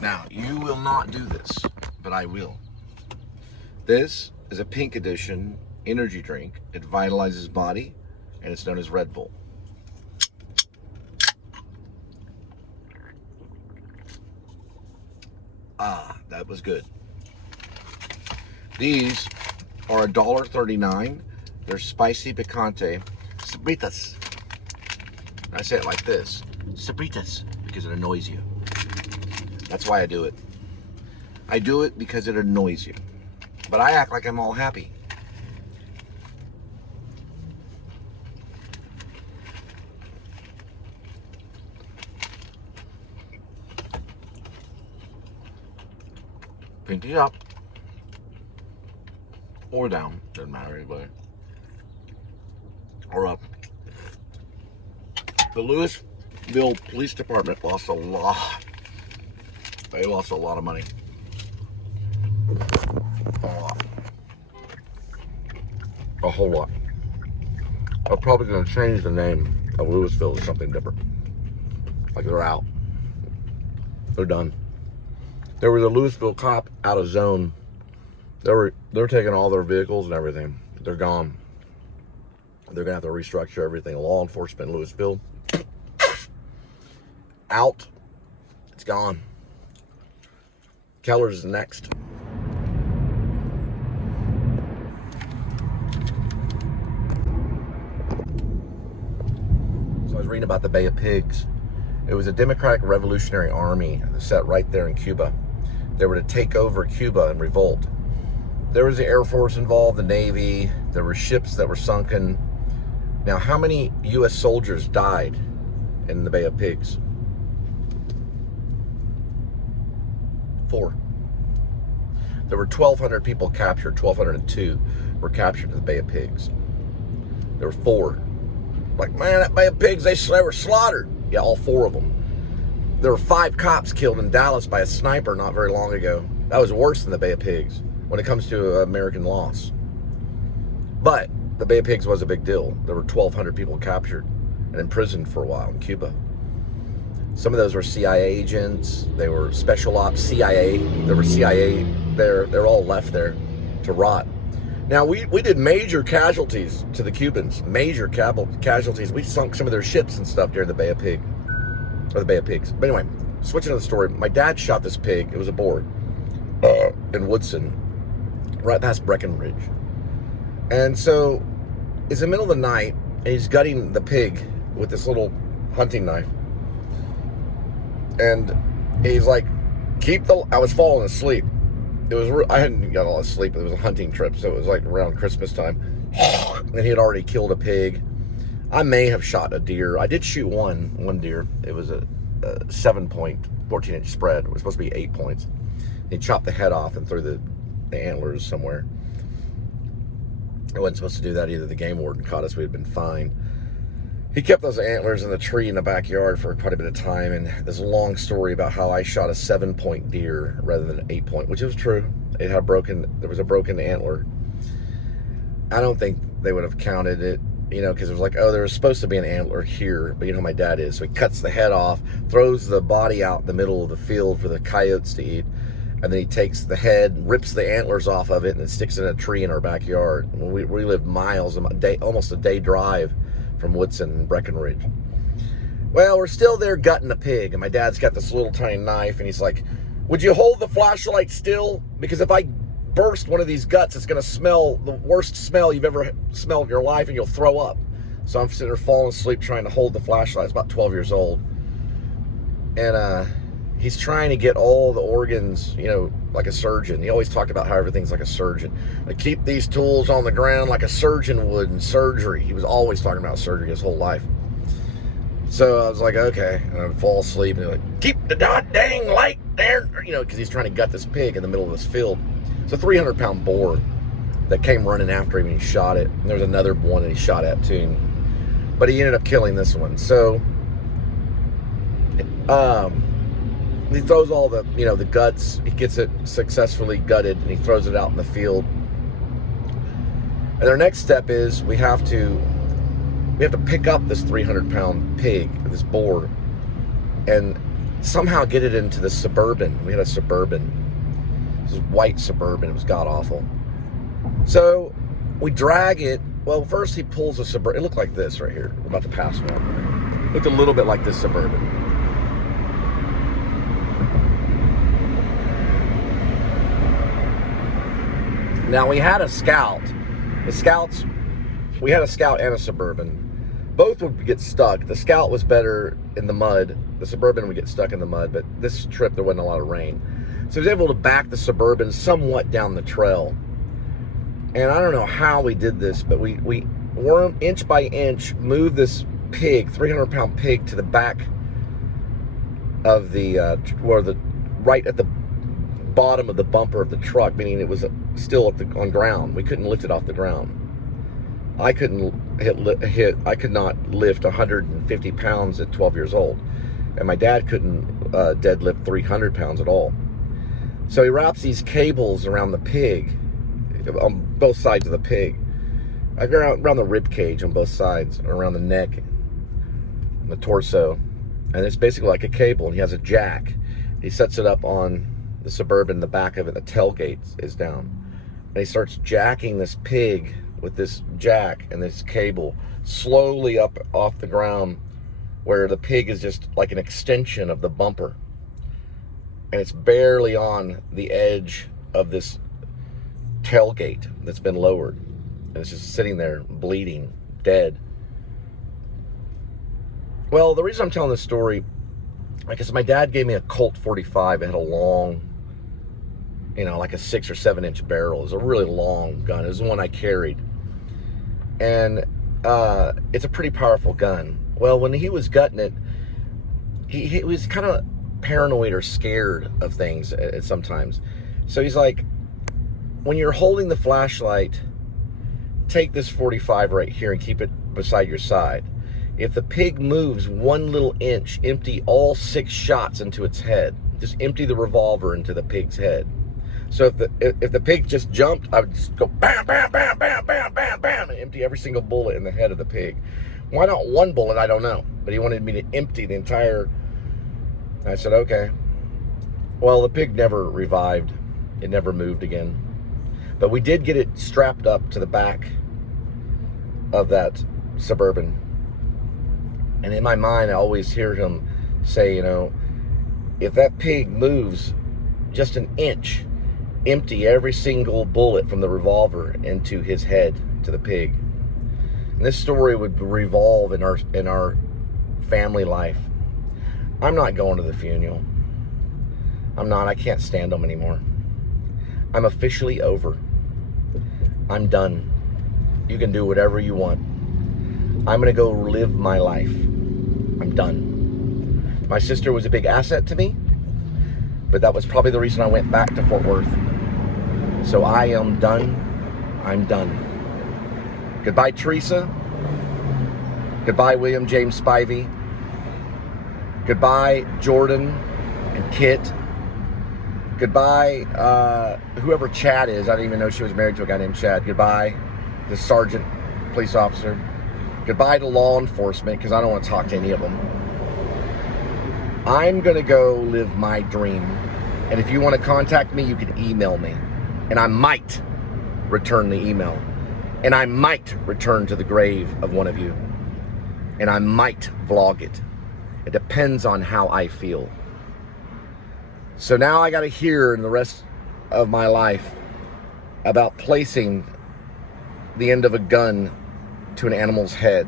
Now, you will not do this, but I will. This is a pink edition energy drink. It vitalizes body, and it's known as Red Bull. Ah, that was good. These are $1.39. They're spicy picante Sabritas. I say it like this, Sabritas, because it annoys you. That's why I do it. I do it because it annoys you. But I act like I'm all happy. Pinky up. Or down. Doesn't matter anybody. Or up. The Louisville Police Department lost a lot. They lost a lot of money. A lot. A whole lot. I'm probably going to change the name of Louisville to something different. Like they're out. They're done. There was a Louisville cop out of zone. They're taking all their vehicles and everything. They're gone. They're going to have to restructure everything. Law enforcement in Louisville. Out. It's gone. Keller's is next. So I was reading about the Bay of Pigs. It was a Democratic Revolutionary Army set right there in Cuba. They were to take over Cuba and revolt. There was the Air Force involved, the Navy, there were ships that were sunken. Now, how many U.S. soldiers died in the Bay of Pigs? 4. There were 1,200 people captured. 1,202 were captured in the Bay of Pigs. There were 4. Like, man, that Bay of Pigs, they were slaughtered. Yeah, all 4 of them. There were 5 cops killed in Dallas by a sniper not very long ago. That was worse than the Bay of Pigs when it comes to American loss. But the Bay of Pigs was a big deal. There were 1,200 people captured and imprisoned for a while in Cuba. Some of those were CIA agents. They were special ops, CIA. There were CIA there. They're all left there to rot. Now, we did major casualties to the Cubans. Major casualties. We sunk some of their ships and stuff during the Bay of Pigs. But anyway, switching to the story. My dad shot this pig. It was a boar in Woodson, right past Breckenridge. And so it's the middle of the night, and he's gutting the pig with this little hunting knife. And he's like, I was falling asleep. I hadn't got a lot of sleep. It was a hunting trip, so it was like around Christmas time. And he had already killed a pig. I may have shot a deer. I did shoot one deer. It was a 7-point, 14-inch spread. It was supposed to be 8 points. He chopped the head off and threw the antlers somewhere. I wasn't supposed to do that either. The game warden caught us. We had been fined. He kept those antlers in the tree in the backyard for quite a bit of time, and there's a long story about how I shot a 7-point deer rather than an 8-point, which was true. It had there was a broken antler. I don't think they would have counted it, because it was like, oh, there was supposed to be an antler here, but you know how my dad is. So he cuts the head off, throws the body out in the middle of the field for the coyotes to eat, and then he takes the head, rips the antlers off of it, and then sticks it in a tree in our backyard. We lived miles, almost a day drive from Woodson and Breckenridge. Well, we're still there gutting the pig, and my dad's got this little tiny knife, and he's like, would you hold the flashlight still? Because if I burst one of these guts, it's going to smell the worst smell you've ever smelled in your life, and you'll throw up. So I'm sitting there falling asleep trying to hold the flashlight. I was about 12 years old. And he's trying to get all the organs, like a surgeon. He always talked about how everything's like a surgeon. Like, keep these tools on the ground like a surgeon would in surgery. He was always talking about surgery his whole life. So I was like, okay. And I'd fall asleep, and he'd like, keep the dang light there, because he's trying to gut this pig in the middle of this field. It's a 300-pound boar that came running after him, and he shot it. And there was another one that he shot at too. But he ended up killing this one. So he throws all the, the guts. He gets it successfully gutted, and he throws it out in the field. And our next step is we have to pick up this 300-pound pig, this boar, and somehow get it into the Suburban. We had a Suburban. This was white Suburban. It was god-awful. So we drag it. Well, first he pulls a Suburban. It looked like this right here. We're about to pass one. It looked a little bit like this Suburban. Now, we had a Scout. We had a Scout and a Suburban. Both would get stuck. The Scout was better in the mud. The Suburban would get stuck in the mud, but this trip there wasn't a lot of rain. So he was able to back the Suburban somewhat down the trail. And I don't know how we did this, but we wormed inch by inch, moved this pig, 300-pound pig, to the back of the, right at the bottom of the bumper of the truck, meaning it was still on ground. We couldn't lift it off the ground. I could not lift 150 pounds at 12 years old. And my dad couldn't deadlift 300 pounds at all. So he wraps these cables around the pig, on both sides of the pig, around the rib cage on both sides, around the neck, the torso. And it's basically like a cable, and he has a jack. He sets it up on the Suburban, the back of it, the tailgate is down. And he starts jacking this pig with this jack and this cable slowly up off the ground, where the pig is just like an extension of the bumper. And it's barely on the edge of this tailgate that's been lowered. And it's just sitting there bleeding, dead. Well, the reason I'm telling this story, because my dad gave me a Colt 45. It had a long, like a 6 or 7 inch barrel. It was a really long gun. It was the one I carried. And it's a pretty powerful gun. Well, when he was gutting it, he was kind of paranoid or scared of things sometimes. So he's like, when you're holding the flashlight, take this 45 right here and keep it beside your side. If the pig moves 1 little inch, empty all 6 shots into its head. Just empty the revolver into the pig's head. So if the pig just jumped, I would just go bam, bam, bam, bam, bam, bam, bam, and empty every single bullet in the head of the pig. Why not 1 bullet? I don't know. But he wanted me to empty the entire. I said, okay. Well, the pig never revived. It never moved again. But we did get it strapped up to the back of that Suburban. And in my mind, I always hear him say, if that pig moves just an inch, empty every single bullet from the revolver into his head, to the pig. And this story would revolve in our family life. I'm not going to the funeral. I'm not. I can't stand them anymore. I'm officially over. I'm done. You can do whatever you want. I'm going to go live my life. I'm done. My sister was a big asset to me, but that was probably the reason I went back to Fort Worth. So I am done. I'm done. Goodbye, Teresa. Goodbye, William James Spivey. Goodbye, Jordan and Kit. Goodbye, whoever Chad is. I didn't even know she was married to a guy named Chad. Goodbye, the sergeant, police officer. Goodbye to law enforcement, because I don't want to talk to any of them. I'm going to go live my dream. And if you want to contact me, you can email me. And I might return the email. And I might return to the grave of one of you. And I might vlog it. It depends on how I feel. So now I got to hear in the rest of my life about placing the end of a gun to an animal's head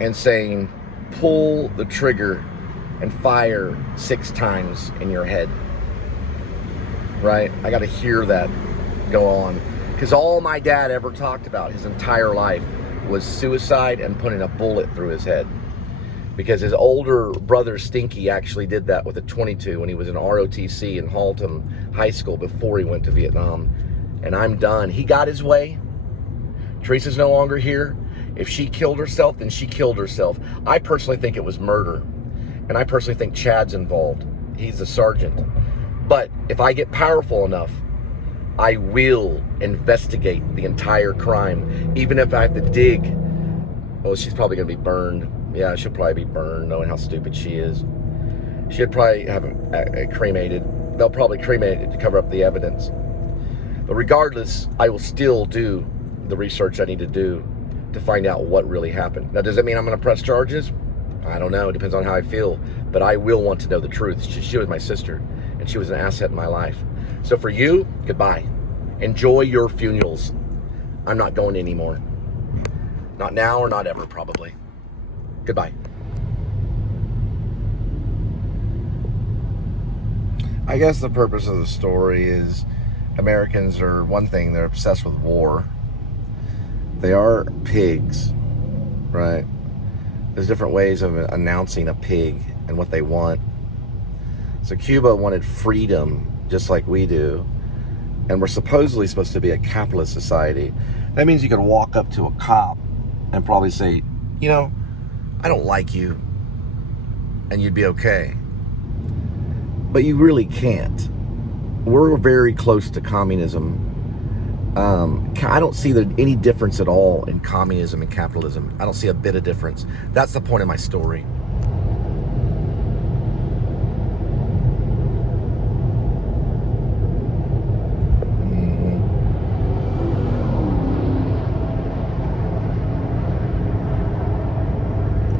and saying, pull the trigger and fire 6 times in your head. Right? I got to hear that go on. Because all my dad ever talked about his entire life was suicide and putting a bullet through his head. Because his older brother Stinky actually did that with a .22 when he was in ROTC in Haltom High School before he went to Vietnam. And I'm done. He got his way. Teresa's no longer here. If she killed herself, then she killed herself. I personally think it was murder. And I personally think Chad's involved. He's the sergeant. But if I get powerful enough, I will investigate the entire crime. Even if I have to dig. Oh, she's probably going to be burned. Yeah, she'll probably be burned, knowing how stupid she is. She'd probably have it cremated. They'll probably cremate it to cover up the evidence. But regardless, I will still do the research I need to do to find out what really happened. Now, does that mean I'm going to press charges? I don't know. It depends on how I feel. But I will want to know the truth. She was my sister, and she was an asset in my life. So for you, goodbye. Enjoy your funerals. I'm not going anymore. Not now or not ever, probably. Goodbye. I guess the purpose of the story is Americans are, one thing, they're obsessed with war. They are pigs, right? There's different ways of announcing a pig and what they want. So Cuba wanted freedom, just like we do. And we're supposedly supposed to be a capitalist society. That means you could walk up to a cop and probably say, you know, I don't like you. And you'd be okay. But you really can't. We're very close to communism. I don't see any difference at all in communism and capitalism. I don't see a bit of difference. That's the point of my story.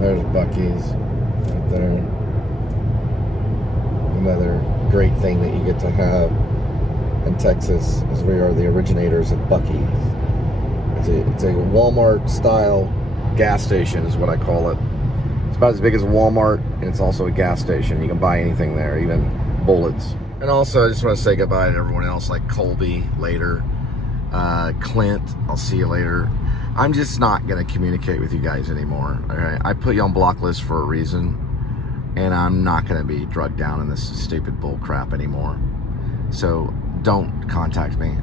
There's Buc-ee's right there. Another great thing that you get to have in Texas, as we are the originators of Buc-ee's. It's a Walmart style gas station is what I call it. It's about as big as Walmart, and it's also a gas station. You can buy anything there, even bullets. And also, I just want to say goodbye to everyone else, like Colby later, Clint, I'll see you later. I'm just not going to communicate with you guys anymore. All right? I put you on block list for a reason, and I'm not going to be drugged down in this stupid bull crap anymore. So don't contact me.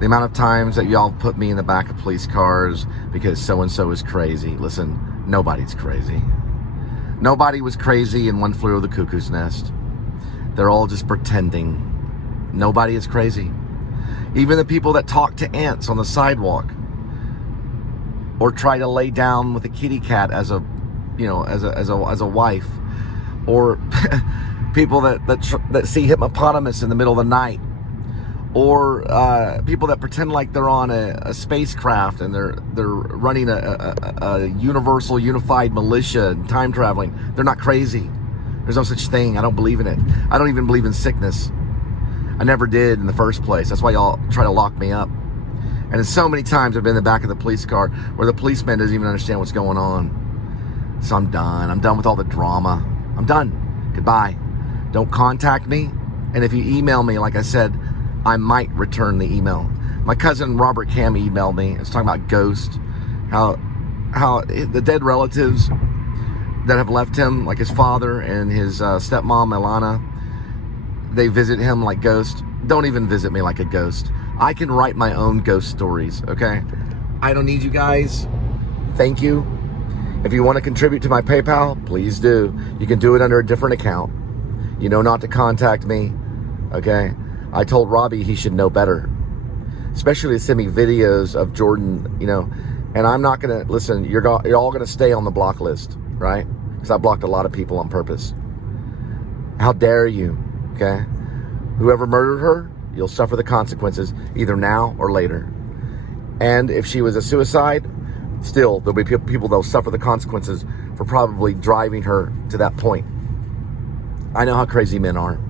The amount of times that y'all put me in the back of police cars because so-and-so is crazy. Listen, nobody's crazy. Nobody was crazy in One Flew Over the Cuckoo's Nest. They're all just pretending. Nobody is crazy. Even the people that talk to ants on the sidewalk or try to lay down with a kitty cat as a, you know, as a wife, or people that see hippopotamus in the middle of the night, or people that pretend like they're on a spacecraft and they're running a universal unified militia and time traveling. They're not crazy. There's no such thing. I don't believe in it. I don't even believe in sickness. I never did in the first place. That's why y'all try to lock me up. And so many times I've been in the back of the police car where the policeman doesn't even understand what's going on. So I'm done. I'm done with all the drama. I'm done. Goodbye. Don't contact me. And if you email me, like I said, I might return the email. My cousin Robert Cam emailed me. It's talking about ghosts. How the dead relatives that have left him, like his father and his stepmom, Elana, they visit him like ghosts. Don't even visit me like a ghost. I can write my own ghost stories, okay? I don't need you guys. Thank you. If you want to contribute to my PayPal, please do. You can do it under a different account. You know not to contact me, okay? I told Robbie he should know better, especially to send me videos of Jordan, you know, and I'm not going to, listen, you're all going to stay on the block list, right? Because I blocked a lot of people on purpose. How dare you, okay? Whoever murdered her, you'll suffer the consequences either now or later. And if she was a suicide, still, there'll be people that'll suffer the consequences for probably driving her to that point. I know how crazy men are.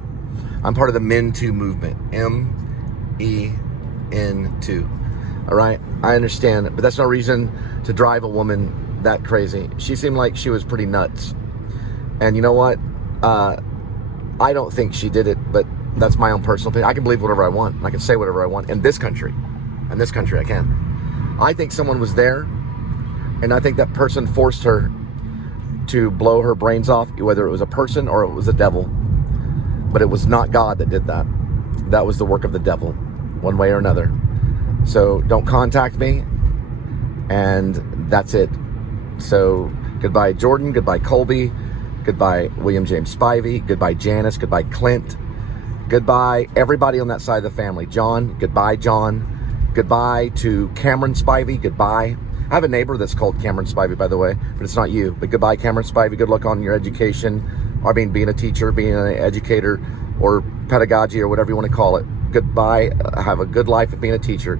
I'm part of the Men Too movement. MEN2. All right? I understand, but that's no reason to drive a woman that crazy. She seemed like she was pretty nuts. And you know what? I don't think she did it, but that's my own personal opinion. I can believe whatever I want. I can say whatever I want in this country. In this country, I can. I think someone was there, and I think that person forced her to blow her brains off, whether it was a person or it was a devil. But it was not God that did that. That was the work of the devil, one way or another. So don't contact me, and that's it. So goodbye, Jordan. Goodbye, Colby. Goodbye, William James Spivey. Goodbye, Janice. Goodbye, Clint. Goodbye, everybody on that side of the family. John. Goodbye, John. Goodbye to Cameron Spivey. Goodbye. I have a neighbor that's called Cameron Spivey, by the way, but it's not you. But goodbye, Cameron Spivey. Good luck on your education. I mean, being a teacher, being an educator, or pedagogy, or whatever you want to call it. Goodbye. Have a good life of being a teacher.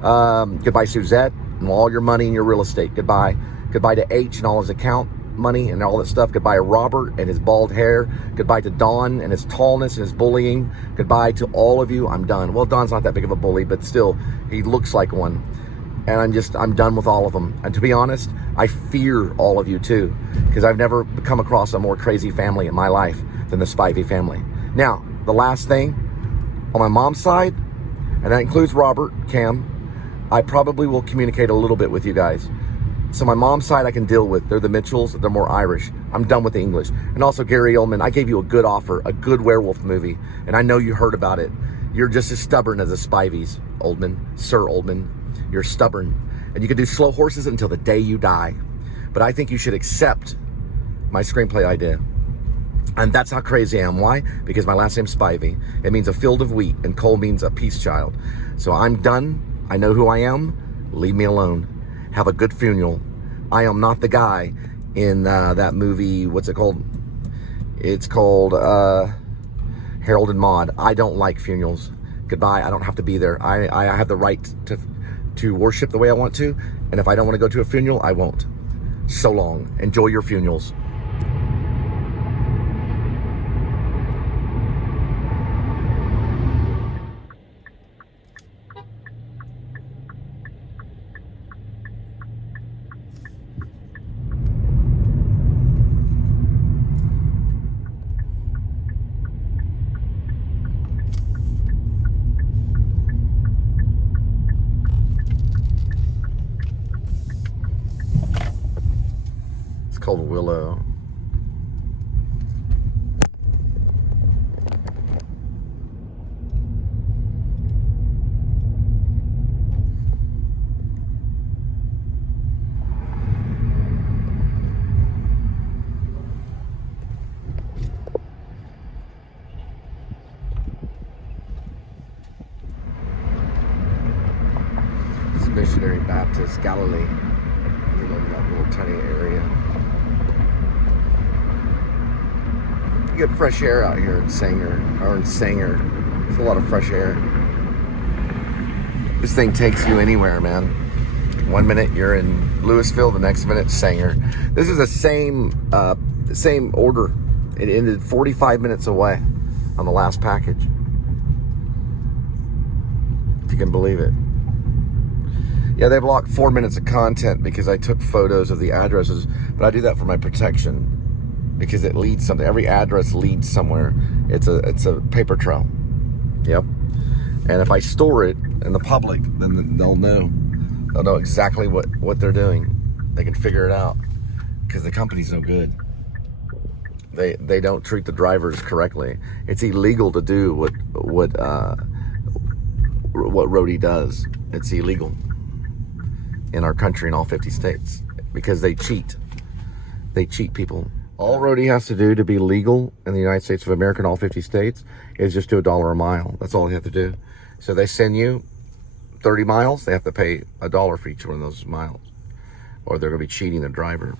Goodbye, Suzette, and all your money and your real estate. Goodbye. Goodbye to H and all his account money and all that stuff. Goodbye to Robert and his bald hair. Goodbye to Don and his tallness and his bullying. Goodbye to all of you. I'm done. Well, Don's not that big of a bully, but still, he looks like one. And I'm done with all of them. And to be honest, I fear all of you too, because I've never come across a more crazy family in my life than the Spivey family. Now, the last thing, on my mom's side, and that includes Robert, Cam, I probably will communicate a little bit with you guys. So my mom's side I can deal with. They're the Mitchells. They're more Irish. I'm done with the English. And also Gary Oldman, I gave you a good offer, a good werewolf movie. And I know you heard about it. You're just as stubborn as the Spiveys, Oldman, Sir Oldman. You're stubborn. And you can do Slow Horses until the day you die. But I think you should accept my screenplay idea. And that's how crazy I am. Why? Because my last name's Spivey. It means a field of wheat, and Cole means a peace child. So I'm done. I know who I am. Leave me alone. Have a good funeral. I am not the guy in that movie. What's it called? It's called Harold and Maude. I don't like funerals. Goodbye. I don't have to be there. I have the right to worship the way I want to. And if I don't want to go to a funeral, I won't. So long. Enjoy your funerals. Called Willow. It's Missionary Baptist Galilee. You know, that little tiny area. You get fresh air out here in Sanger. There's a lot of fresh air. This thing takes you anywhere, man. 1 minute you're in Louisville, the next minute Sanger. This is the same order. It ended 45 minutes away on the last package. If you can believe it. Yeah, they blocked 4 minutes of content because I took photos of the addresses, but I do that for my protection. Because it leads something. Every address leads somewhere. It's a paper trail. Yep. And if I store it in the public, then they'll know. They'll know exactly what they're doing. They can figure it out. Because the company's no good. They don't treat the drivers correctly. It's illegal to do what Roadie does. It's illegal in our country in all 50 states because they cheat. They cheat people. All Roadie has to do to be legal in the United States of America in all 50 states is just do $1 a mile. That's all you have to do. So they send you 30 miles, they have to pay $1 for each one of those miles. Or they're going to be cheating the driver.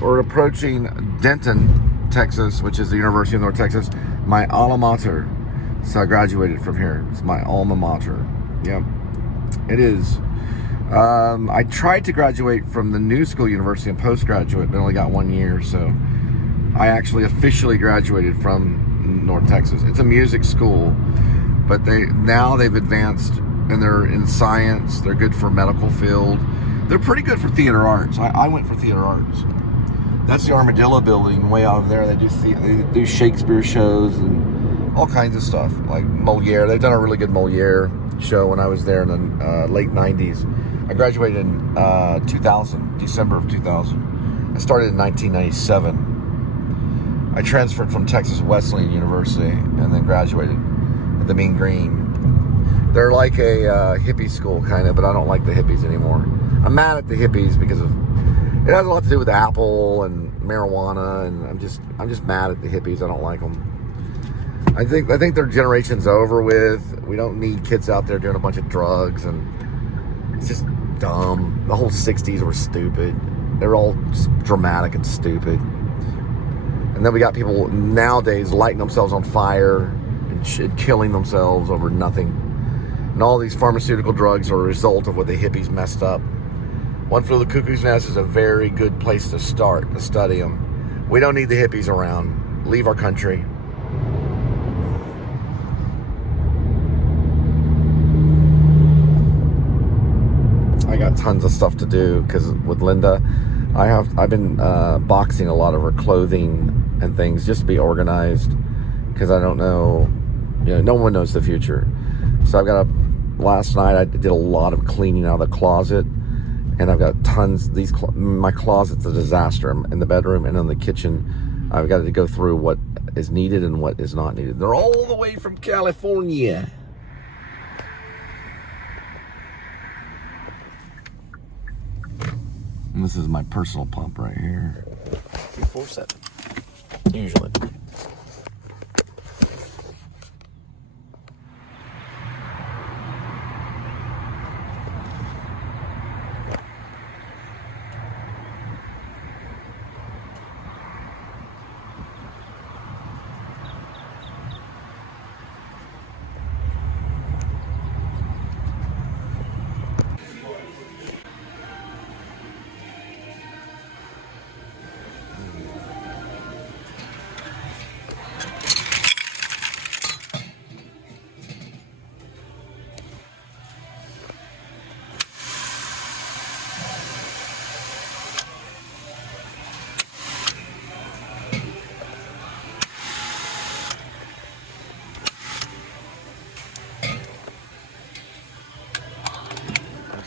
We're approaching Denton, Texas, which is the University of North Texas, my alma mater. So I graduated from here. It's my alma mater. Yep, it is. I tried to graduate from the New School University and postgraduate, but only got 1 year. So I actually officially graduated from North Texas. It's a music school, but they've advanced and they're in science. They're good for medical field. They're pretty good for theater arts. I went for theater arts. That's the Armadillo building way out there. They do Shakespeare shows and all kinds of stuff, like Moliere. They've done a really good Moliere show when I was there in the late 90s. I graduated in 2000, December of 2000. I started in 1997. I transferred from Texas Wesleyan University and then graduated at the Mean Green. They're like a hippie school kind of, but I don't like the hippies anymore. I'm mad at the hippies because it has a lot to do with Apple and marijuana, and I'm just mad at the hippies. I don't like them. I think their generation's over with. We don't need kids out there doing a bunch of drugs, and it's just dumb. The whole 60s were stupid. They were all just dramatic and stupid. And then we got people nowadays lighting themselves on fire and killing themselves over nothing. And all these pharmaceutical drugs are a result of what the hippies messed up. One Flew the Cuckoo's Nest is a very good place to start to study them. We don't need the hippies around. Leave our country. I got tons of stuff to do because with Linda, I've been boxing a lot of her clothing and things just to be organized because I don't know, no one knows the future. So last night I did a lot of cleaning out of the closet, and I've got tons. My closet's a disaster in the bedroom and in the kitchen. I've got to go through what is needed and what is not needed. They're all the way from California. And this is my personal pump right here. 247. Usually.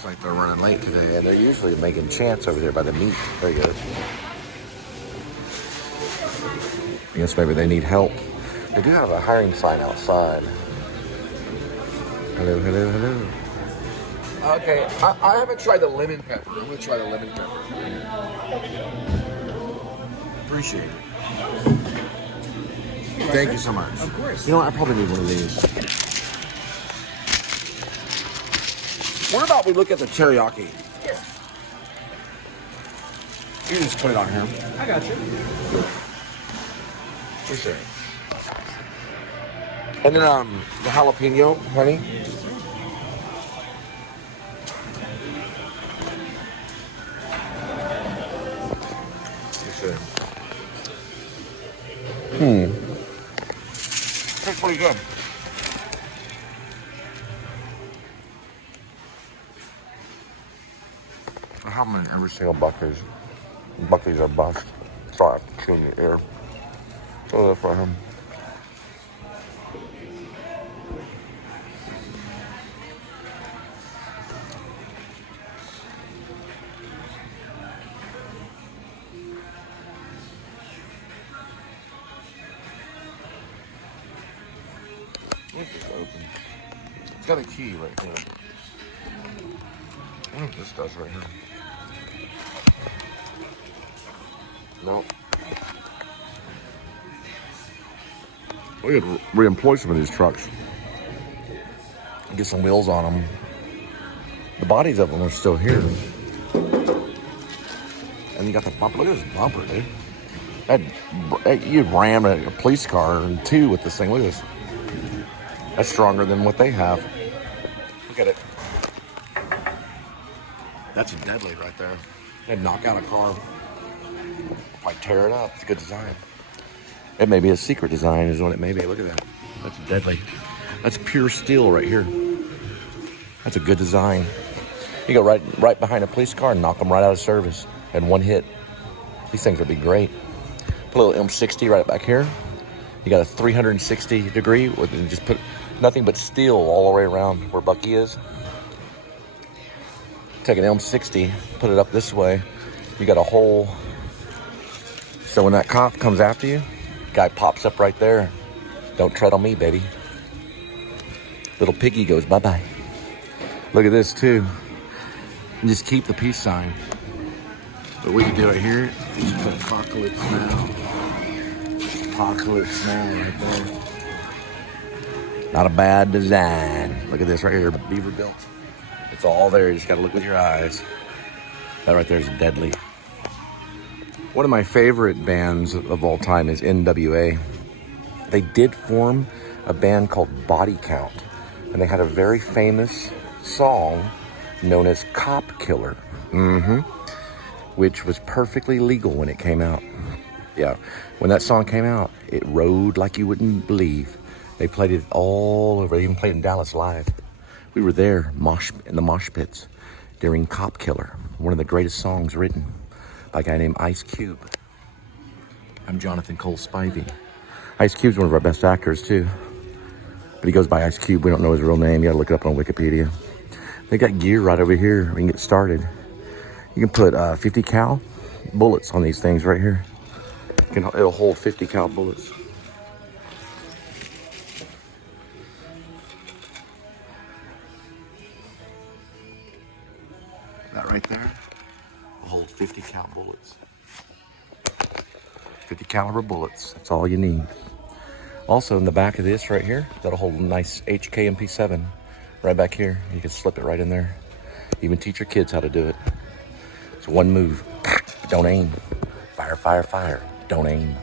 Like they're running late today, and they're usually making chants over there by the meat. There you go. I guess maybe they need help. They do have a hiring sign outside. Hello, hello, hello. Okay, I haven't tried the lemon pepper. I'm gonna try the lemon pepper. Appreciate it. Thank you so much. Of course. You know what? I probably need one of these. What about we look at the teriyaki? Here. You just put it on here. I got you. Appreciate it. And then the jalapeno, honey. That's pretty good. I have them in every single Buc-ee's. Buc-ee's are bust. So I have to clean your ear. So that's for him. This is open. It's got a key right here. I wonder what this does right here. Nope. We could re-employ some of these trucks. Get some wheels on them. The bodies of them are still here. And you got the bumper. Look at this bumper, dude. You'd ram a police car in two with this thing. Look at this. That's stronger than what they have. Look at it. That's a deadly right there. They'd knock out a car. Probably tear it up. It's a good design. It may be a secret design is what it may be. Look at that. That's deadly. That's pure steel right here. That's a good design. You go right behind a police car and knock them right out of service in one hit. These things would be great. Put a little M60 right back here. You got a 360 degree with just put nothing but steel all the way around where Bucky is. Take an M60, put it up this way. You got a hole. So when that cop comes after you, guy pops up right there. Don't tread on me, baby. Little piggy goes bye-bye. Look at this too. And just keep the peace sign. But we can do it here. Just put Apocalypse Now. Apocalypse Now right there. Not a bad design. Look at this right here, Beaver built. It's all there. You just gotta look with your eyes. That right there is deadly. One of my favorite bands of all time is NWA. They did form a band called Body Count, and they had a very famous song known as Cop Killer, which was perfectly legal when it came out. Yeah, when that song came out, it rode like you wouldn't believe. They played it all over. They even played in Dallas live. We were there in the mosh pits during Cop Killer, one of the greatest songs written by a guy named Ice Cube. I'm Jonathan Cole Spivey. Ice Cube's one of our best actors too. But he goes by Ice Cube. We don't know his real name. You gotta look it up on Wikipedia. They got gear right over here. We can get started. You can put 50 cal bullets on these things right here. It'll hold 50 cal bullets. That right there will hold 50 cal bullets. 50 caliber bullets. That's all you need. Also in the back of this right here, that'll hold a nice HK MP7 right back here. You can slip it right in there. Even teach your kids how to do it. It's one move. Don't aim. Fire, fire, fire. Don't aim.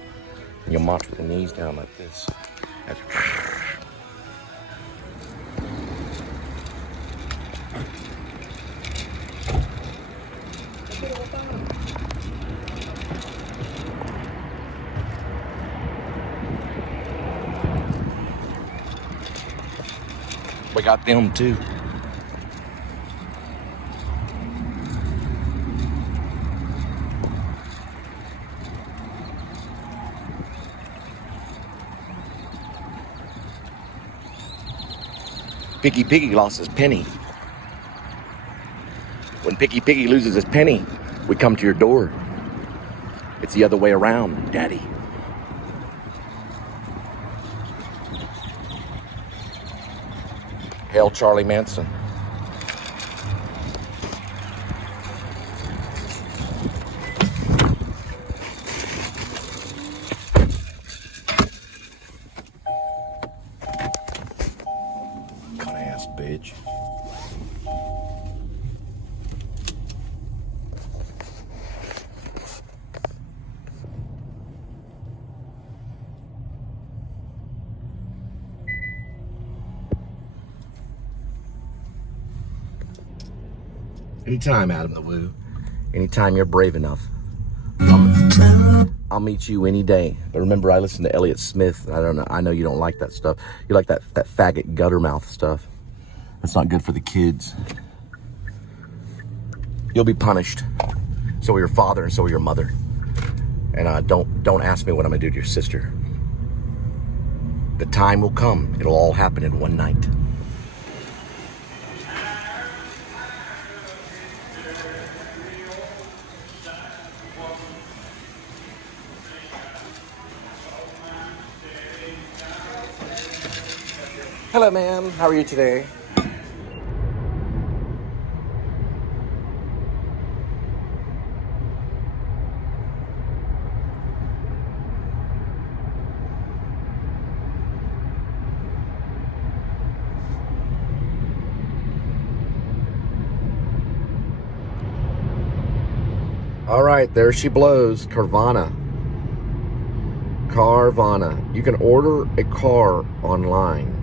And you'll march with the knees down like this. That's we got them too. Picky Piggy lost his penny. When Picky Piggy loses his penny, we come to your door. It's the other way around, Daddy. Hail Charlie Manson. Cunt-ass bitch. Anytime, Adam the Woo. Anytime you're brave enough. I'll meet you any day. But remember, I listen to Elliott Smith. I don't know. I know you don't like that stuff. You like that faggot gutter mouth stuff. That's not good for the kids. You'll be punished. So will your father and so will your mother. And don't ask me what I'm gonna do to your sister. The time will come. It'll all happen in one night. Hello, ma'am. How are you today? All right, there she blows. Carvana. You can order a car online.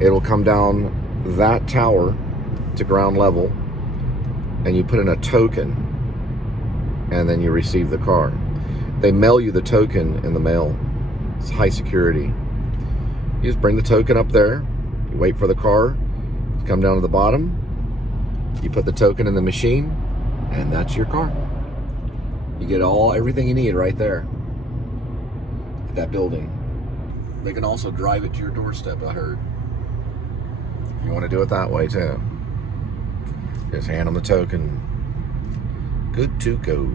It'll come down that tower to ground level, and you put in a token, and then you receive the car. They mail you the token in the mail. It's high security. You just bring the token up there, you wait for the car to come down to the bottom, You put the token in the machine, and that's your car. You get everything you need right there at that building. They can also drive it to your doorstep, I heard. You want to do it that way too. Just hand them the token. Good to go.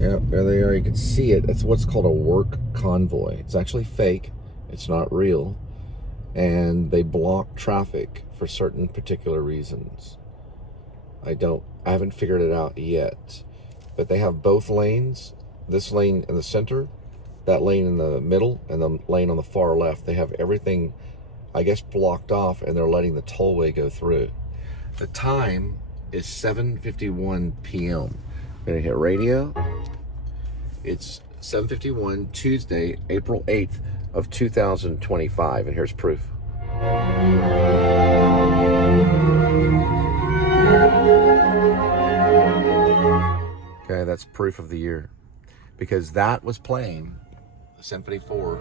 Yeah, there they are. You can see it. It's what's called a work convoy. It's actually fake. It's not real. And they block traffic for certain particular reasons. I haven't figured it out yet. But they have both lanes. This lane in the center, that lane in the middle, and the lane on the far left. They have everything, I guess, blocked off, and they're letting the tollway go through. The time is 7:51 p.m. I'm gonna hit radio. It's 7:51, Tuesday, April 8th of 2025, and here's proof. Okay, that's proof of the year, because that was playing the Symphony 4.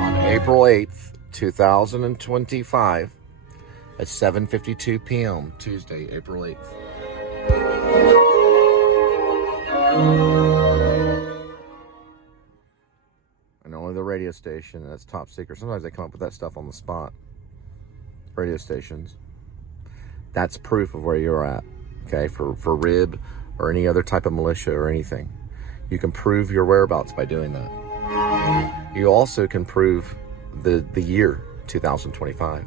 On April 8th, 2025, at 7:52 p.m., Tuesday, April 8th. And only the radio station, that's top secret. Sometimes they come up with that stuff on the spot. Radio stations. That's proof of where you're at, okay, for RIB or any other type of militia or anything. You can prove your whereabouts by doing that. You also can prove the year 2025.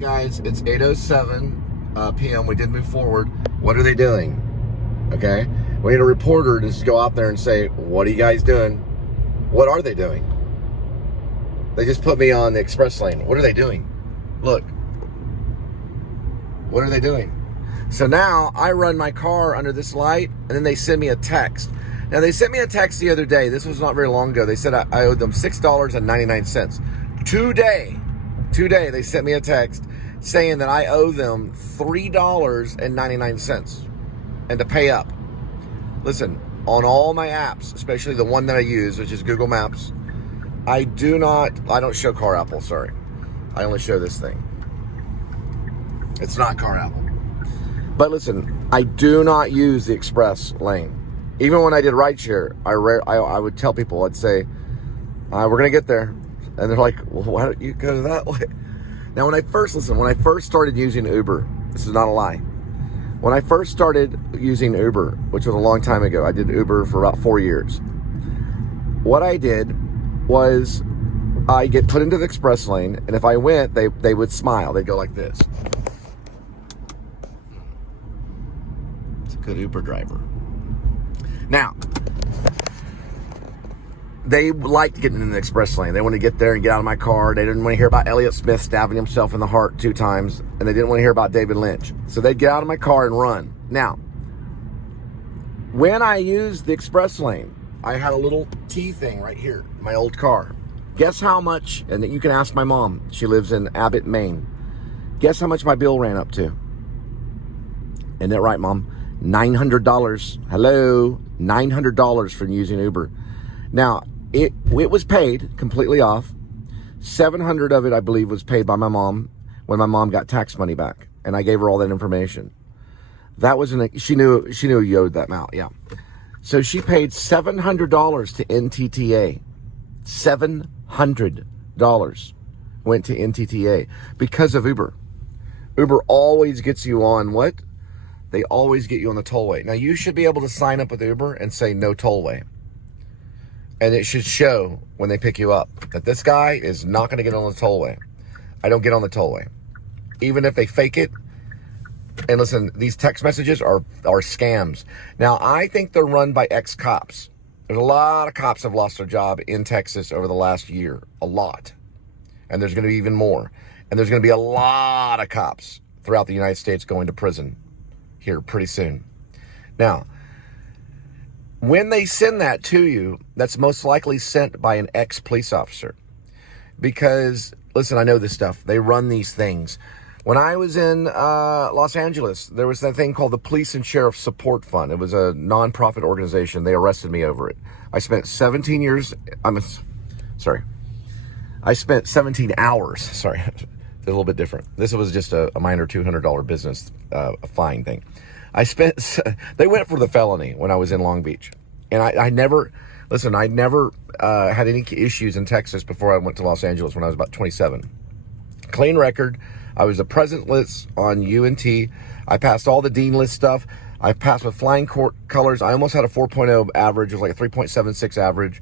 Guys, it's 8:07 p.m. We did move forward. What are they doing? Okay, we need a reporter to just go out there and say, what are you guys doing? What are they doing? They just put me on the express lane. What are they doing? Look, what are they doing? So now I run my car under this light, and then they send me a text. Now they sent me a text the other day. This was not very long ago. They said I owed them $6.99 today. They sent me a text saying that I owe them $3.99 and to pay up. Listen, on all my apps, especially the one that I use, which is Google Maps, I don't show Car Apple, sorry. I only show this thing. It's not Car Apple. But listen, I do not use the express lane. Even when I did rideshare, I would tell people, I'd say, we're going to get there. And they're like, well, why don't you go that way? Now, when I first started using Uber, this is not a lie. When I first started using Uber, which was a long time ago, I did Uber for about 4 years. What I did was I get put into the express lane, and if I went, they would smile. They'd go like this. It's a good Uber driver. Now, they liked getting in the express lane. They wanted to get there and get out of my car. They didn't want to hear about Elliott Smith stabbing himself in the heart 2 times, and they didn't want to hear about David Lynch. So they'd get out of my car and run. Now, when I used the express lane, I had a little T thing right here, my old car. Guess how much, and you can ask my mom. She lives in Abbott, Maine. Guess how much my bill ran up to? Isn't that right, Mom? $900. Hello? $900 for using Uber. Now, it was paid completely off. $700 of it, I believe, was paid by my mom when my mom got tax money back, and I gave her all that information. That was she knew you owed that amount, yeah. So she paid $700 to NTTA. $700 went to NTTA because of Uber. Uber always gets you on what? They always get you on the tollway. Now, you should be able to sign up with Uber and say no tollway. And it should show when they pick you up that this guy is not going to get on the tollway. I don't get on the tollway. Even if they fake it. And listen, these text messages are scams. Now, I think they're run by ex-cops. There's a lot of cops have lost their job in Texas over the last year. A lot. And there's going to be even more. And there's going to be a lot of cops throughout the United States going to prison here pretty soon. Now, when they send that to you, that's most likely sent by an ex-police officer. Because, listen, I know this stuff. They run these things. When I was in Los Angeles, there was that thing called the Police and Sheriff Support Fund. It was a nonprofit organization. They arrested me over it. I spent 17 years, I spent 17 hours, sorry, it's a little bit different. This was just a minor $200 business, a fine thing. They went for the felony when I was in Long Beach. And I never had any issues in Texas before I went to Los Angeles when I was about 27. Clean record. I was the president list on UNT. I passed all the dean list stuff. I passed with flying colors. I almost had a 4.0 average. It was like a 3.76 average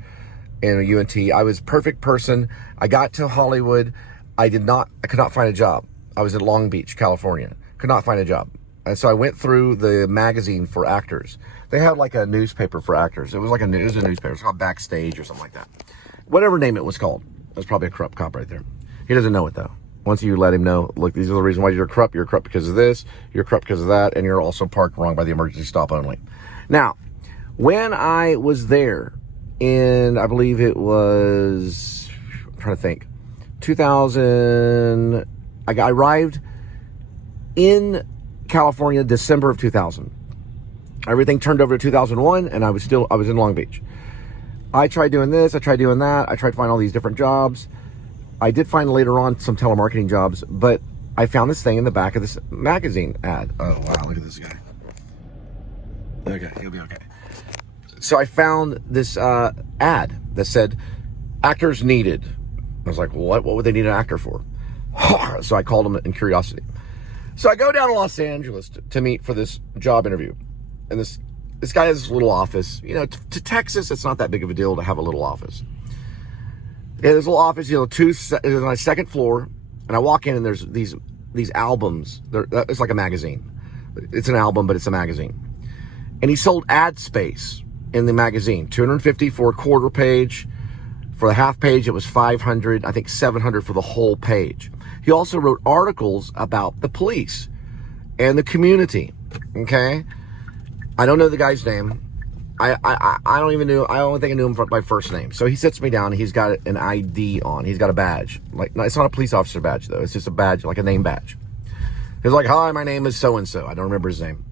in a UNT. I was a perfect person. I got to Hollywood. I could not find a job. I was in Long Beach, California. Could not find a job. And so I went through the magazine for actors. They had like a newspaper for actors. It was a newspaper. It's called Backstage or something like that. Whatever name it was called. It was probably a corrupt cop right there. He doesn't know it though. Once you let him know, look, these are the reasons why you're corrupt because of this, you're corrupt because of that, and you're also parked wrong by the emergency stop only. Now, when I was there in, I believe it was, I'm trying to think, 2000, I arrived in California, December of 2000. Everything turned over to 2001, and I was in Long Beach. I tried doing this, I tried doing that, I tried to find all these different jobs. I did find later on some telemarketing jobs, but I found this thing in the back of this magazine ad. Oh, wow, look at this guy. Okay, he'll be okay. So I found this ad that said, actors needed. I was like, what would they need an actor for? So I called him in curiosity. So I go down to Los Angeles to meet for this job interview. And this guy has this little office. You know, to Texas, it's not that big of a deal to have a little office. Yeah, there's a little office, it's on my second floor, and I walk in and there's these albums. It's like a magazine. It's an album, but it's a magazine. And he sold ad space in the magazine, $250 for a quarter page. For the half page, it was $500, I think $700 for the whole page. He also wrote articles about the police and the community, okay? I don't know the guy's name. I only think I knew him by first name. So he sits me down, he's got an ID on. He's got a badge. Like, it's not a police officer badge, though. It's just a badge, like a name badge. He's like, hi, my name is so-and-so. I don't remember his name.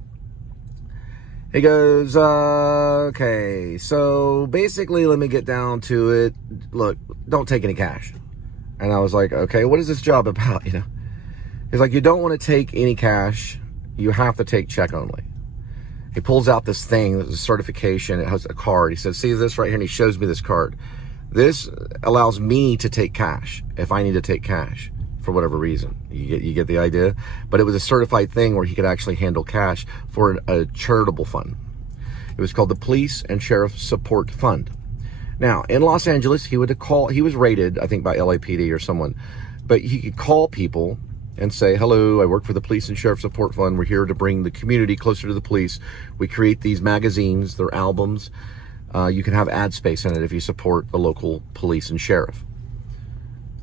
He goes, okay, so basically, let me get down to it. Look, don't take any cash. And I was like, okay, what is this job about, He's like, you don't want to take any cash. You have to take check only. He pulls out this thing, this certification. It has a card. He says, see this right here? And he shows me this card. This allows me to take cash if I need to take cash for whatever reason. You get the idea? But it was a certified thing where he could actually handle cash for a charitable fund. It was called the Police and Sheriff Support Fund. Now, in Los Angeles, he was rated, I think, by LAPD or someone, but he could call people and say, hello, I work for the Police and Sheriff Support Fund. We're here to bring the community closer to the police. We create these magazines, they're albums. You can have ad space in it if you support the local police and sheriff.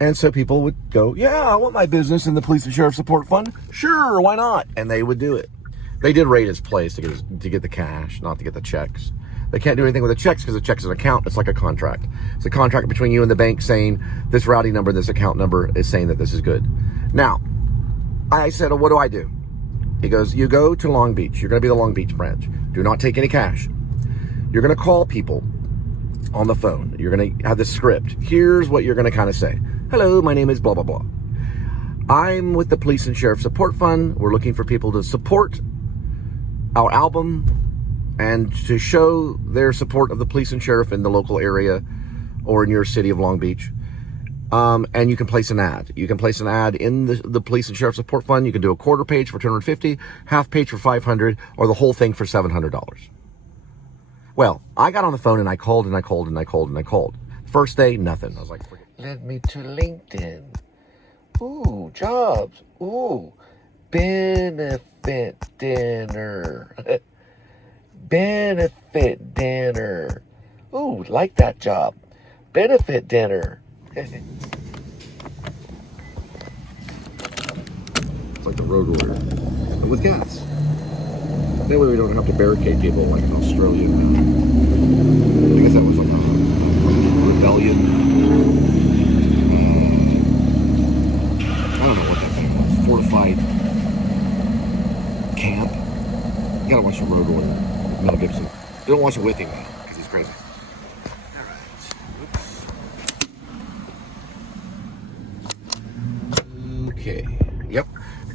And so people would go, yeah, I want my business in the Police and Sheriff Support Fund. Sure, why not? And they would do it. They did rate his place to get the cash, not to get the checks. They can't do anything with the checks because the check's an account. It's like a contract. It's a contract between you and the bank saying this routing number, this account number is saying that this is good. Now, I said, well, what do I do? He goes, you go to Long Beach. You're going to be the Long Beach branch. Do not take any cash. You're going to call people on the phone. You're going to have this script. Here's what you're going to kind of say. Hello, my name is blah, blah, blah. I'm with the Police and Sheriff Support Fund. We're looking for people to support our album and to show their support of the police and sheriff in the local area or in your city of Long Beach. And you can place an ad. You can place an ad in the Police and Sheriff Support Fund. You can do a quarter page for $250, half page for $500, or the whole thing for $700. Well, I got on the phone and I called. First day, nothing. I was like, let me to LinkedIn. Ooh, jobs. Ooh, benefit dinner. Benefit dinner. Ooh, like that job. Benefit dinner. It's like the road warrior, but with gas. That way we don't have to barricade people like in Australia. I guess that was like a rebellion. I don't know what that thing was. Fortified camp. You gotta watch the Road Warrior, Mel Gibson. Don't watch it with him though, because he's crazy. Alright. Okay. Yep.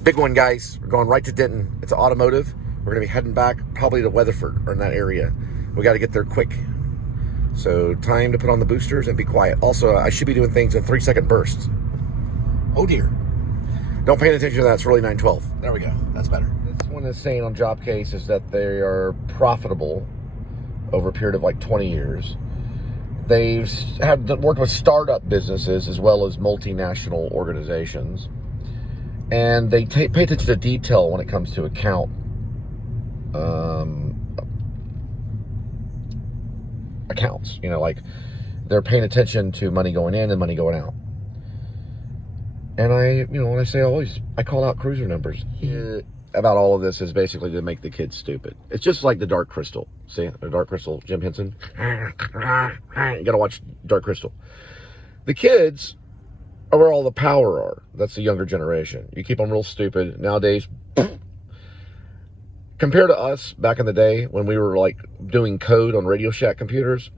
Big one, guys. We're going right to Denton. It's automotive. We're gonna be heading back probably to Weatherford or in that area. We gotta get there quick. So time to put on the boosters and be quiet. Also, I should be doing things in 3-second bursts. Oh dear. Don't pay attention to that. It's really 912. There we go. That's better. This one is saying on Job Case is that they are profitable over a period of like 20 years. They've worked with startup businesses as well as multinational organizations. And they pay attention to detail when it comes to accounts. You know, like they're paying attention to money going in and money going out. And when I say always, I call out cruiser numbers. About all of this is basically to make the kids stupid. It's just like the Dark Crystal. See, the Dark Crystal, Jim Henson. You gotta watch Dark Crystal. The kids are where all the power are. That's the younger generation. You keep them real stupid. Nowadays, compared to us back in the day when we were like doing code on Radio Shack computers,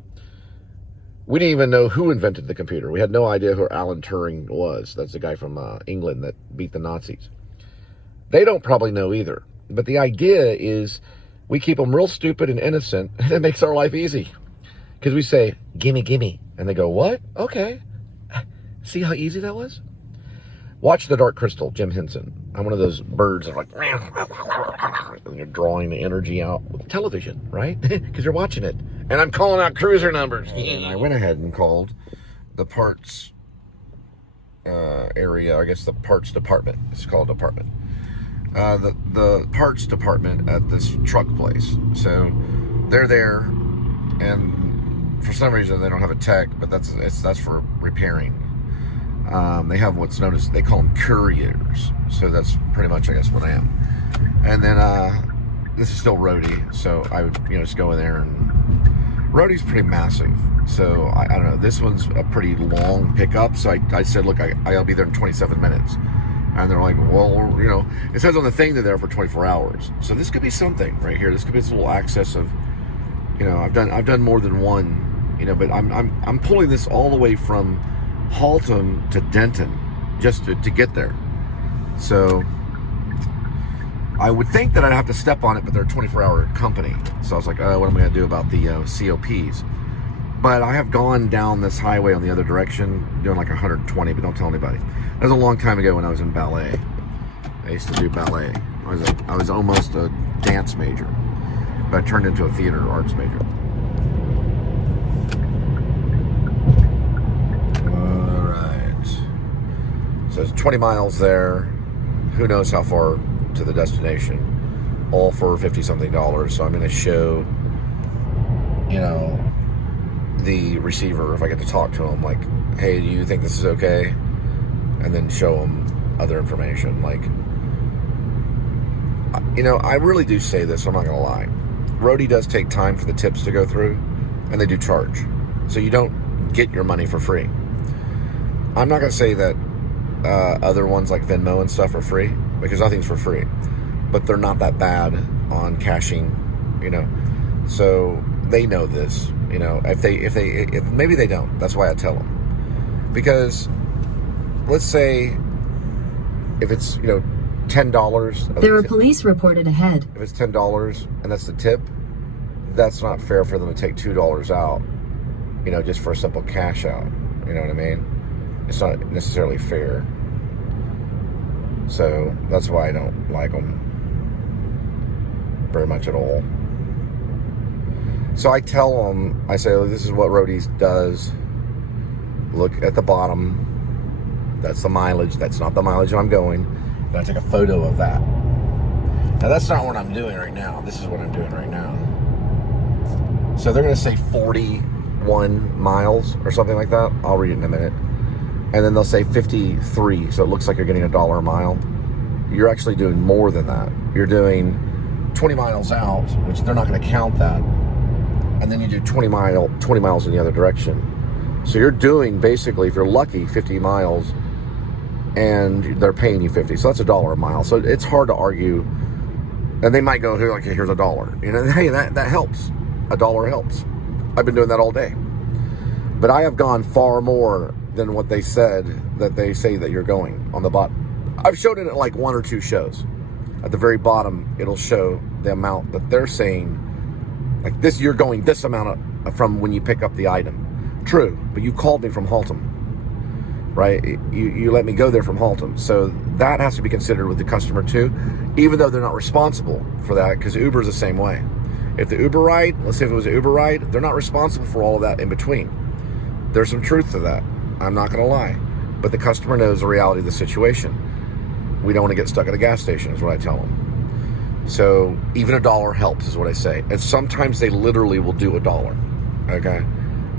we didn't even know who invented the computer. We had no idea who Alan Turing was. That's the guy from England that beat the Nazis. They don't probably know either. But the idea is we keep them real stupid and innocent, and it makes our life easy. Because we say, gimme, gimme. And they go, what? Okay. See how easy that was? Watch The Dark Crystal, Jim Henson. I'm one of those birds that are like, and you're drawing the energy out with television, right? Because you're watching it. And I'm calling out cruiser numbers. And I went ahead and called the parts area, I guess the parts department. It's called department. The parts department at this truck place. So they're there, and for some reason they don't have a tech, but that's for repairing. They have what's known as, they call them couriers. So that's pretty much, I guess, what I am. And then this is still Roadie, so I would just go in there, and Roadie's pretty massive. So I don't know, this one's a pretty long pickup. So I said, look, I'll be there in 27 minutes. And they're like, well, it says on the thing they're there for 24 hours. So this could be something right here. This could be this little access of, I've done more than one, but I'm pulling this all the way from Haltom to Denton just to get there. So I would think that I'd have to step on it, but they're a 24-hour company. So I was like, what am I going to do about the COPs? But I have gone down this highway on the other direction, doing like 120, but don't tell anybody. That was a long time ago when I was in ballet. I used to do ballet. I was almost a dance major, but I turned into a theater arts major. All right. So it's 20 miles there. Who knows how far to the destination? All for $50-something. So I'm going to show, the receiver, if I get to talk to him, like, hey, do you think this is okay? And then show him other information. Like, I really do say this, I'm not gonna lie. Roadie does take time for the tips to go through, and they do charge. So you don't get your money for free. I'm not gonna say that other ones like Venmo and stuff are free, because nothing's for free. But they're not that bad on caching, So they know this. If maybe they don't. That's why I tell them. Because let's say if it's $10. There are police reported ahead. If it's $10 and that's the tip, that's not fair for them to take $2 out. Just for a simple cash out. You know what I mean? It's not necessarily fair. So that's why I don't like them very much at all. So I tell them, I say, this is what Roadie does. Look at the bottom. That's the mileage. That's not the mileage I'm going. And I take a photo of that. Now, that's not what I'm doing right now. This is what I'm doing right now. So they're going to say 41 miles or something like that. I'll read it in a minute. And then they'll say 53. So it looks like you're getting $1 a mile. You're actually doing more than that. You're doing 20 miles out, which they're not going to count that, and then you do 20 miles in the other direction. So you're doing, basically, if you're lucky, 50 miles, and they're paying you 50. So that's $1 a mile. So it's hard to argue. And they might go, like, here's $1. You know, hey, that helps. $1 helps. I've been doing that all day. But I have gone far more than what they said that they say that you're going on the bottom. I've showed it at like 1 or 2 shows. At the very bottom, it'll show the amount that they're saying, like this, you're going this amount from when you pick up the item. True, but you called me from Haltom, right? You let me go there from Haltom. So that has to be considered with the customer too, even though they're not responsible for that, because Uber's the same way. If the Uber ride, let's say if it was an Uber ride, they're not responsible for all of that in between. There's some truth to that. I'm not going to lie. But the customer knows the reality of the situation. We don't want to get stuck at a gas station, is what I tell them. So even $1 helps, is what I say. And sometimes they literally will do $1, okay?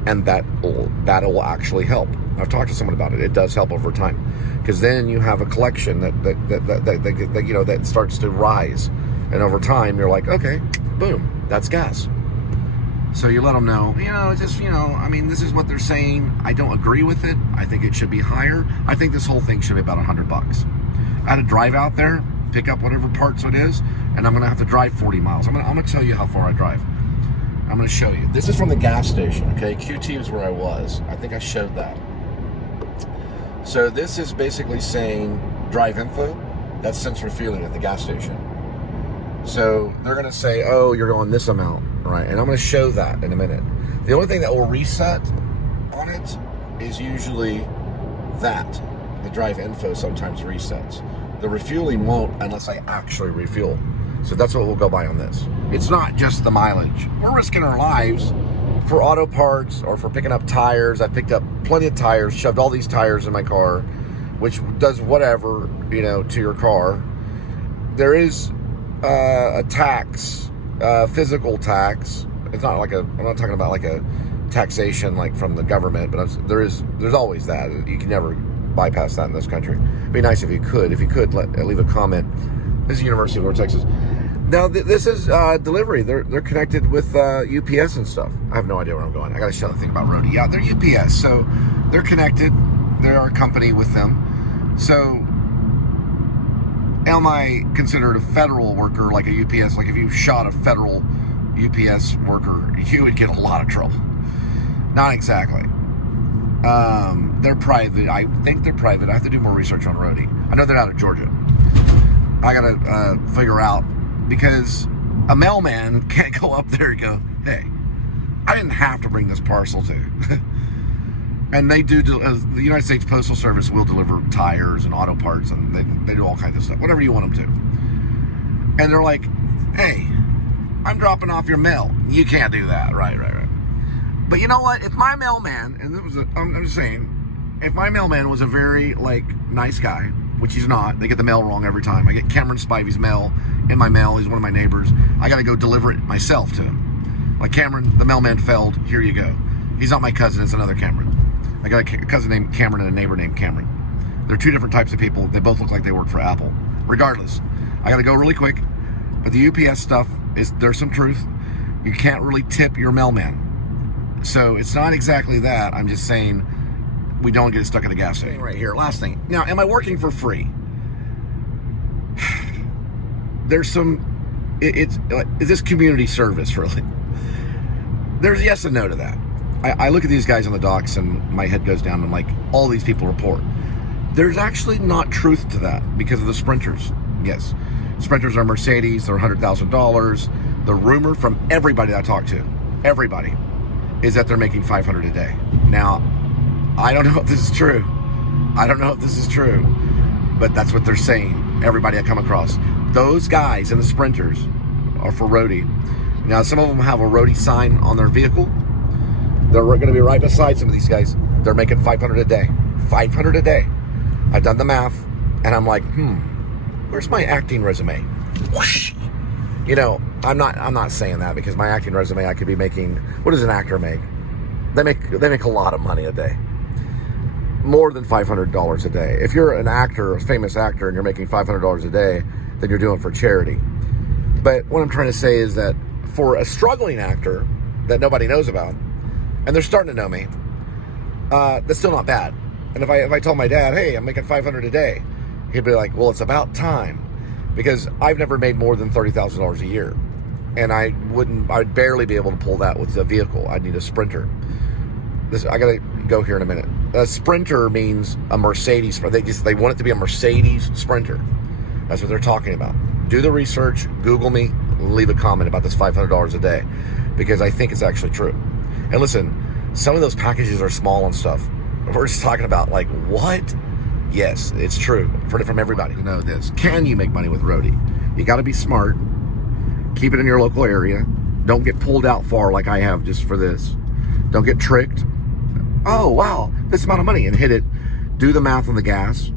And that will actually help. I've talked to someone about it. It does help over time, because then you have a collection that you know, that starts to rise, and over time you're like, okay, boom, that's gas. So you let them know, I mean, this is what they're saying. I don't agree with it. I think it should be higher. I think this whole thing should be about $100. I had to drive out there, pick up whatever parts it is, and I'm going to have to drive 40 miles. I'm going to tell you how far I drive. I'm going to show you. This is from the gas station, okay? QT is where I was. I think I showed that. So this is basically saying drive info. That's since refueling at the gas station. So they're going to say, oh, you're going this amount, right? And I'm going to show that in a minute. The only thing that will reset on it is usually that. The drive info sometimes resets. The refueling won't unless I actually refuel. So that's what we'll go by on this. It's not just the mileage. We're risking our lives for auto parts or for picking up tires. I picked up plenty of tires, shoved all these tires in my car, which does whatever, to your car. There is a tax, physical tax. It's not like I'm not talking about like a taxation like from the government, but there's always that. You can never bypass that in this country. It'd be nice if you could. If you could, leave a comment. This is University of North Texas. Now, this is delivery. They're connected with UPS and stuff. I have no idea where I'm going. I got to show the thing about Roadie. Yeah, they're UPS, so they're connected. They're a company with them. So, am I considered a federal worker like a UPS? Like if you shot a federal UPS worker, you would get a lot of trouble. Not exactly. They're private. I think they're private. I have to do more research on Roadie. I know they're out of Georgia. I gotta figure out, because a mailman can't go up there and go, hey, I didn't have to bring this parcel to. And they do, the United States Postal Service will deliver tires and auto parts, and they do all kinds of stuff, whatever you want them to. And they're like, hey, I'm dropping off your mail. You can't do that. Right. But you know what? If my mailman, and I'm just saying, if my mailman was a very, nice guy, which he's not, they get the mail wrong every time. I get Cameron Spivey's mail in my mail. He's one of my neighbors. I got to go deliver it myself to him. Like, Cameron, the mailman failed. Here you go. He's not my cousin. It's another Cameron. I got a cousin named Cameron and a neighbor named Cameron. They're two different types of people. They both look like they work for Apple. Regardless, I got to go really quick. But the UPS stuff, there's some truth. You can't really tip your mailman. So it's not exactly that. I'm just saying we don't get stuck at a gas station. Right here, last thing. Now, am I working for free? There's some, is this community service really? There's yes and no to that. I look at these guys on the docks and my head goes down and like, all these people report. There's actually not truth to that because of the Sprinters. Yes, Sprinters are Mercedes, they're $100,000. The rumor from everybody that I talk to, everybody, is that they're making $500 a day. Now, I don't know if this is true. But that's what they're saying. Everybody I come across. Those guys in the Sprinters are for Roadie. Now, some of them have a Roadie sign on their vehicle. They're going to be right beside some of these guys. They're making $500 a day. $500 a day. I've done the math, and I'm like, where's my acting resume? Whoosh. I'm not saying that because my acting resume, I could be making, what does an actor make? They make a lot of money a day. More than $500 a day. If you're an actor, a famous actor, and you're making $500 a day, then you're doing it for charity. But what I'm trying to say is that for a struggling actor that nobody knows about, and they're starting to know me, that's still not bad. And if I told my dad, hey, I'm making $500 a day, he'd be like, well, it's about time. Because I've never made more than $30,000 a year. And I'd barely be able to pull that with a vehicle. I'd need a Sprinter. I gotta go here in a minute. A Sprinter means a Mercedes. They want it to be a Mercedes Sprinter. That's what they're talking about. Do the research, Google me, leave a comment about this $500 a day, because I think it's actually true. And listen, some of those packages are small and stuff. We're just talking about like, what? Yes, it's true. I've heard it from everybody. You know this. Can you make money with Roadie? You got to be smart. Keep it in your local area. Don't get pulled out far like I have just for this. Don't get tricked. Oh, wow, this amount of money, and hit it. Do the math on the gas.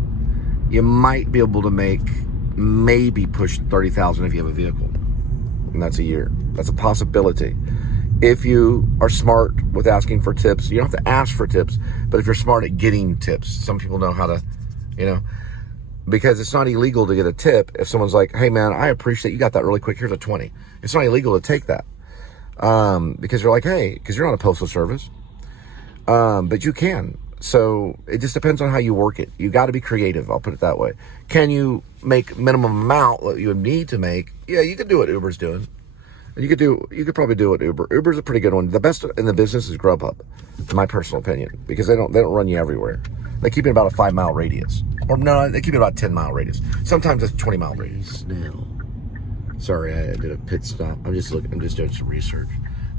You might be able to make, maybe push 30,000 if you have a vehicle. And that's a year. That's a possibility. If you are smart with asking for tips, you don't have to ask for tips, but if you're smart at getting tips, some people know how to, because it's not illegal to get a tip. If someone's like, hey man, I appreciate you got that really quick, here's a 20. It's not illegal to take that. Because you're like, hey, because you're not a postal service. But you can. So it just depends on how you work it. You got to be creative. I'll put it that way. Can you make minimum amount what you would need to make? Yeah, you could do what Uber's doing. You could probably do what Uber's a pretty good one. The best in the business is Grubhub, in my personal opinion, because they don't run you everywhere. They keep it about a 5-mile radius. Or no, they keep it about a 10-mile radius. Sometimes it's a 20-mile radius. Snail. Sorry, I did a pit stop. I'm just doing some research.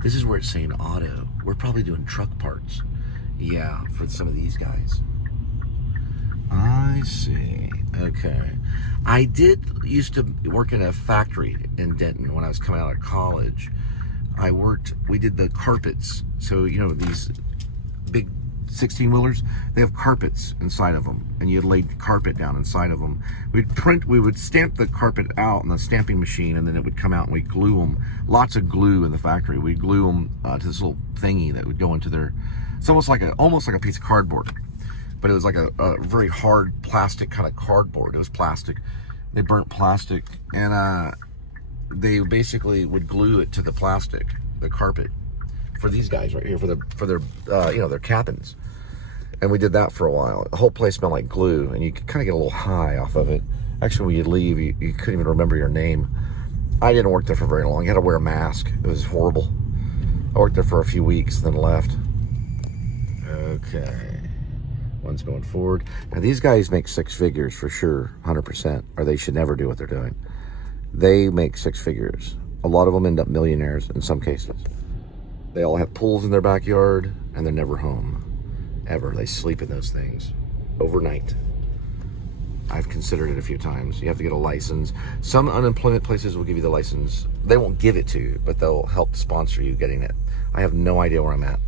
This is where it's saying auto. We're probably doing truck parts. Yeah, for some of these guys. I see. Okay. I used to work in a factory in Denton when I was coming out of college. We did the carpets. So, these big 16-wheelers, they have carpets inside of them, and you laid carpet down inside of them. We would stamp the carpet out in the stamping machine, and then it would come out, and we'd glue them. Lots of glue in the factory. We'd glue them to this little thingy that would go into it's almost like a piece of cardboard, but it was like a very hard plastic kind of cardboard. It was plastic. They burnt plastic, and they basically would glue it to the plastic, the carpet, for these guys right here, for their their cabins. And we did that for a while. The whole place smelled like glue, and you could kind of get a little high off of it. Actually, when you'd leave, you couldn't even remember your name. I didn't work there for very long. You had to wear a mask. It was horrible. I worked there for a few weeks, then left. Okay. One's going forward. Now, these guys make 6 figures for sure, 100%, or they should never do what they're doing. They make 6 figures. A lot of them end up millionaires in some cases. They all have pools in their backyard, and they're never home, ever. They sleep in those things overnight. I've considered it a few times. You have to get a license. Some unemployment places will give you the license. They won't give it to you, but they'll help sponsor you getting it. I have no idea where I'm at.